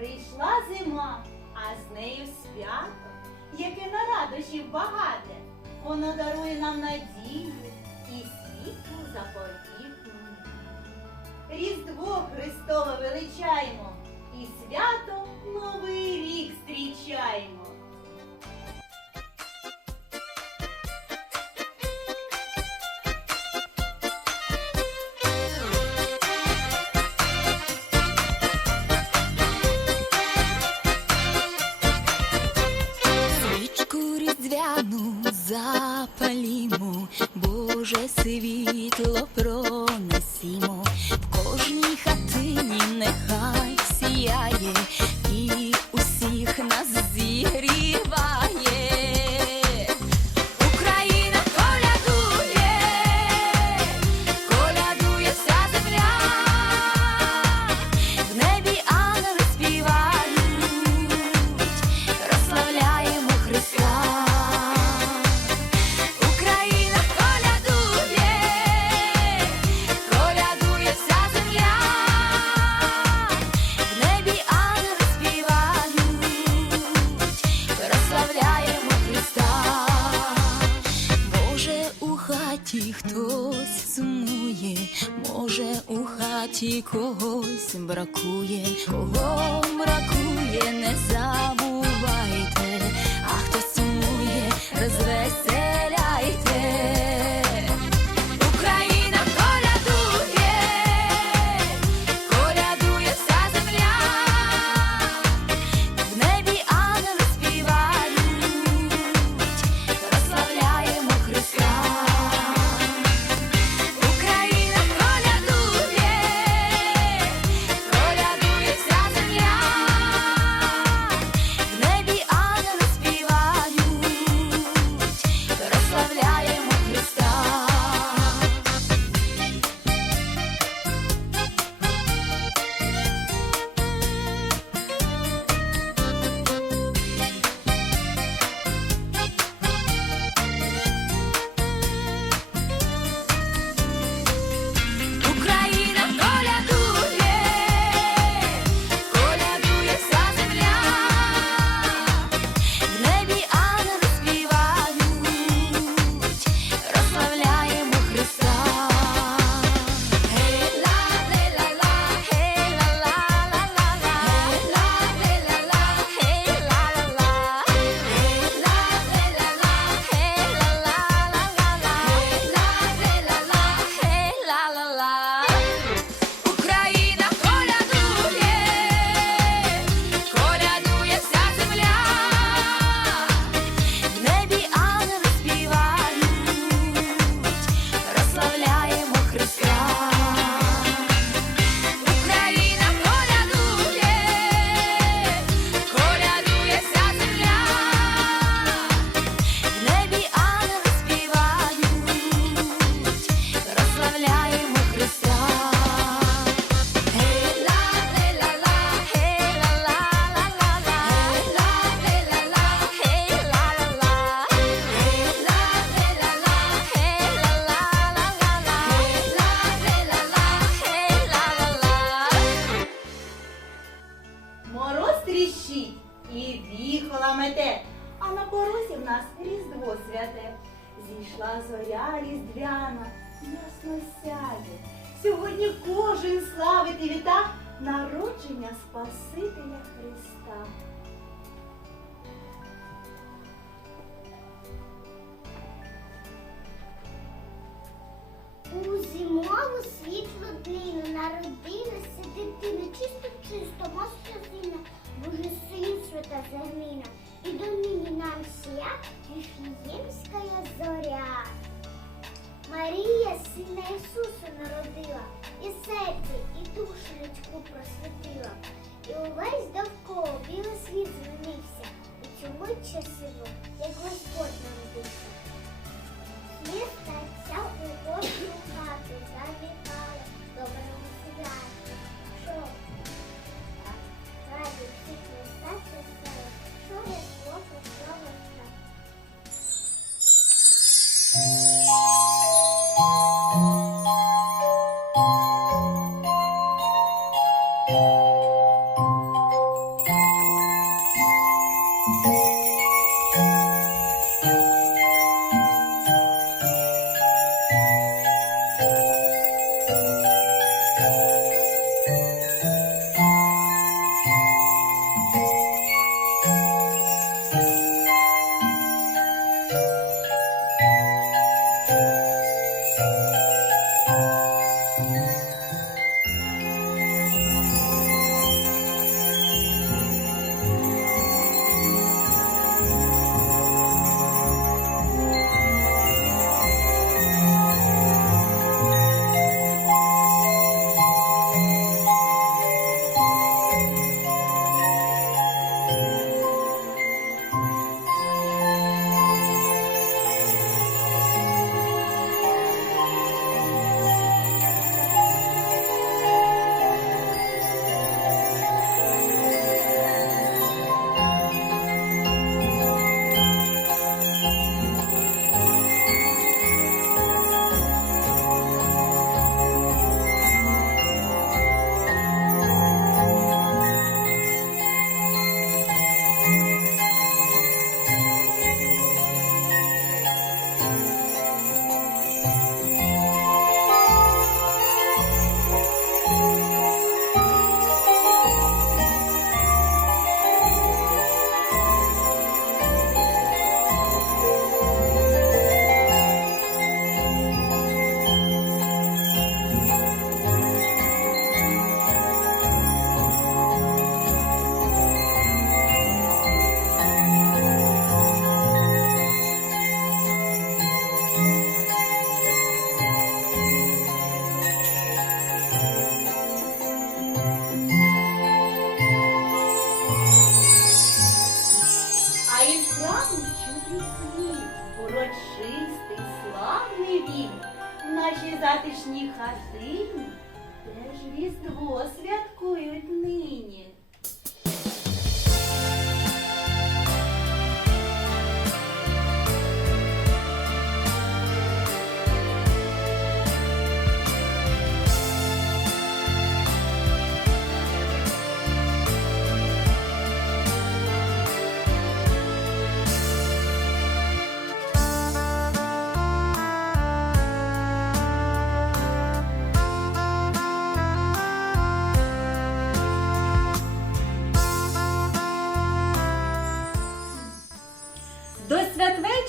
Прийшла зима, а з нею свято, яке на радощів багате. Воно дарує нам надію і світло заповітну. Різдво Христове величаємо і свято Новий рік зустрічаємо. запалімо, Боже світло пронесімо. мені когось бракує, кого Спасителя Христа. У зимову світло днину народилася дитина, чисто чисто, мосна зина, Боже син свята заміна, і до нині нам сія Віфіємська зоря. Марія сина Ісуса народила, і серці, і душу людську просвітила. і увесь довкола білий світ змінився. У цю мить часиву, як Господь народився. Хліб стаця у кожну хату завітала доброго свята. Що раді всіх міста писала, що як хлопець, що Thank you.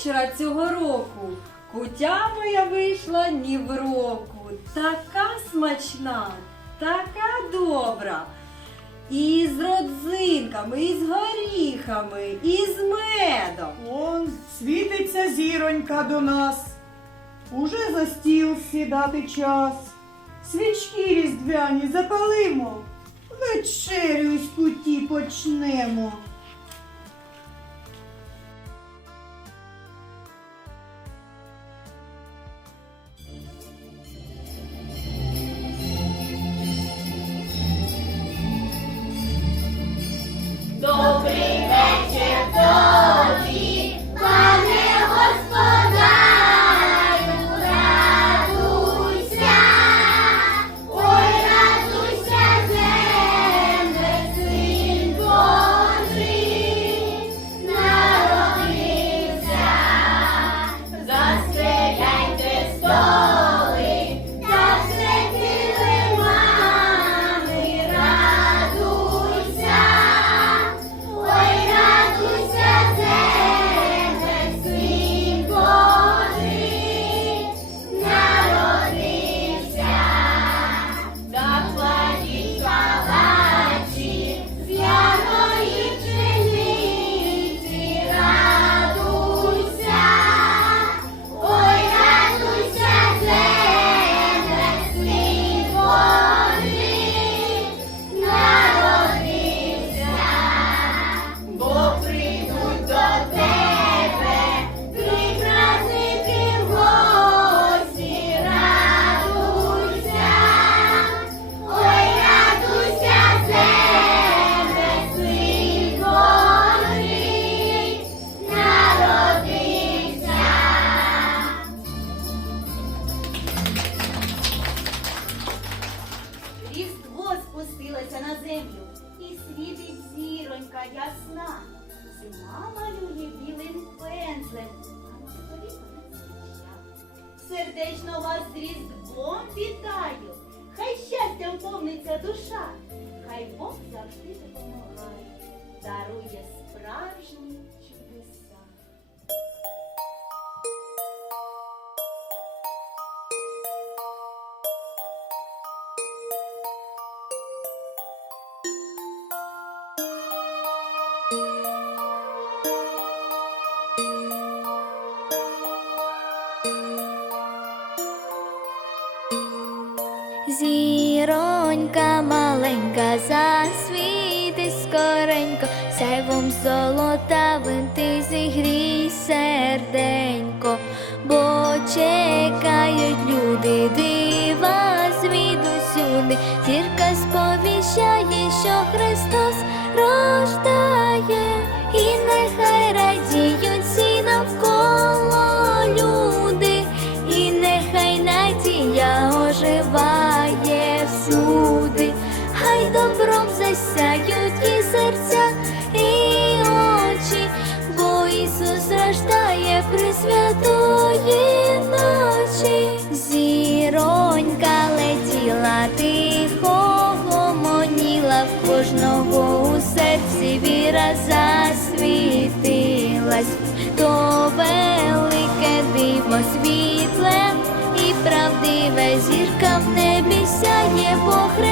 вечора цього року кутя моя вийшла ні в року. Така смачна, така добра. І з родзинками, і з горіхами, і з медом. Он світиться зіронька до нас. Уже за стіл сідати час. Свічки різдвяні запалимо, вечерю з куті почнемо. золотавим ти зігрій серденько, бо чекають люди, дива звідусюди, зірка сповіщає, що Христос рождає. Велике диво світле і правдиве зірка в небі сяє похре.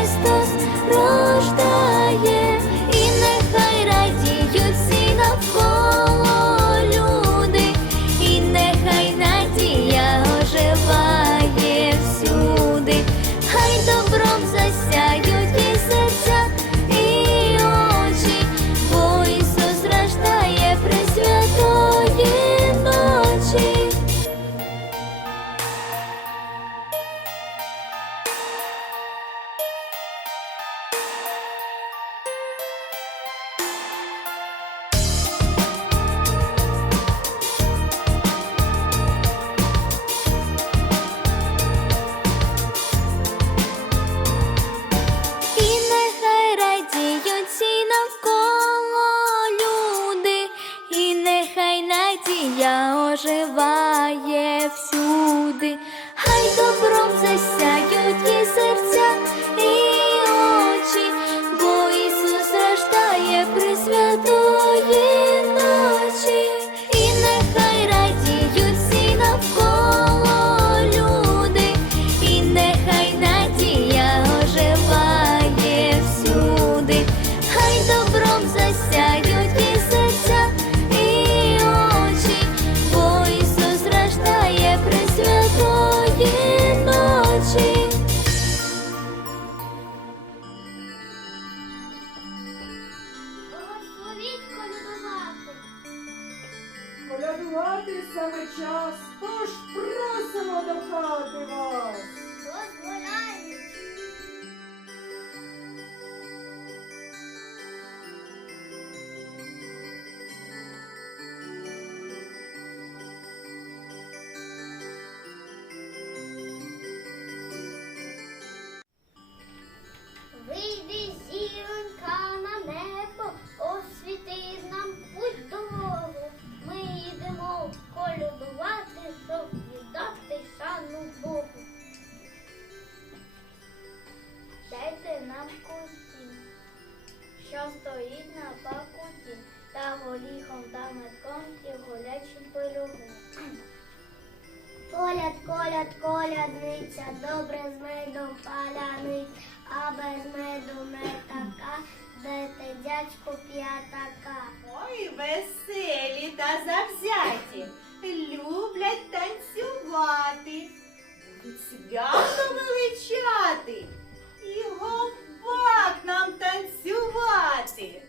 Горіхом та метком і голячим пирогом. Коляд, коляд, колядниця, добре з медом палянить, а без меду не така, де те дядько п'ятака. Ой, веселі та завзяті, люблять танцювати, свято величати, і гопак нам танцювати.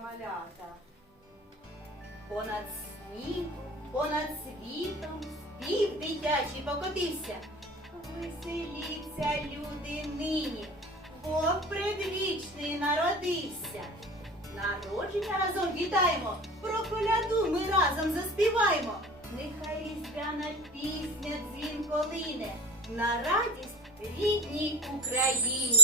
Малята. Понад снігом, понад світом, спів дитячий покотився. Веселіться, люди нині, Бог предвічний народився. Народження разом вітаємо, про коляду ми разом заспіваємо. Нехай різдвяна пісня дзвін колине, на радість рідній Україні.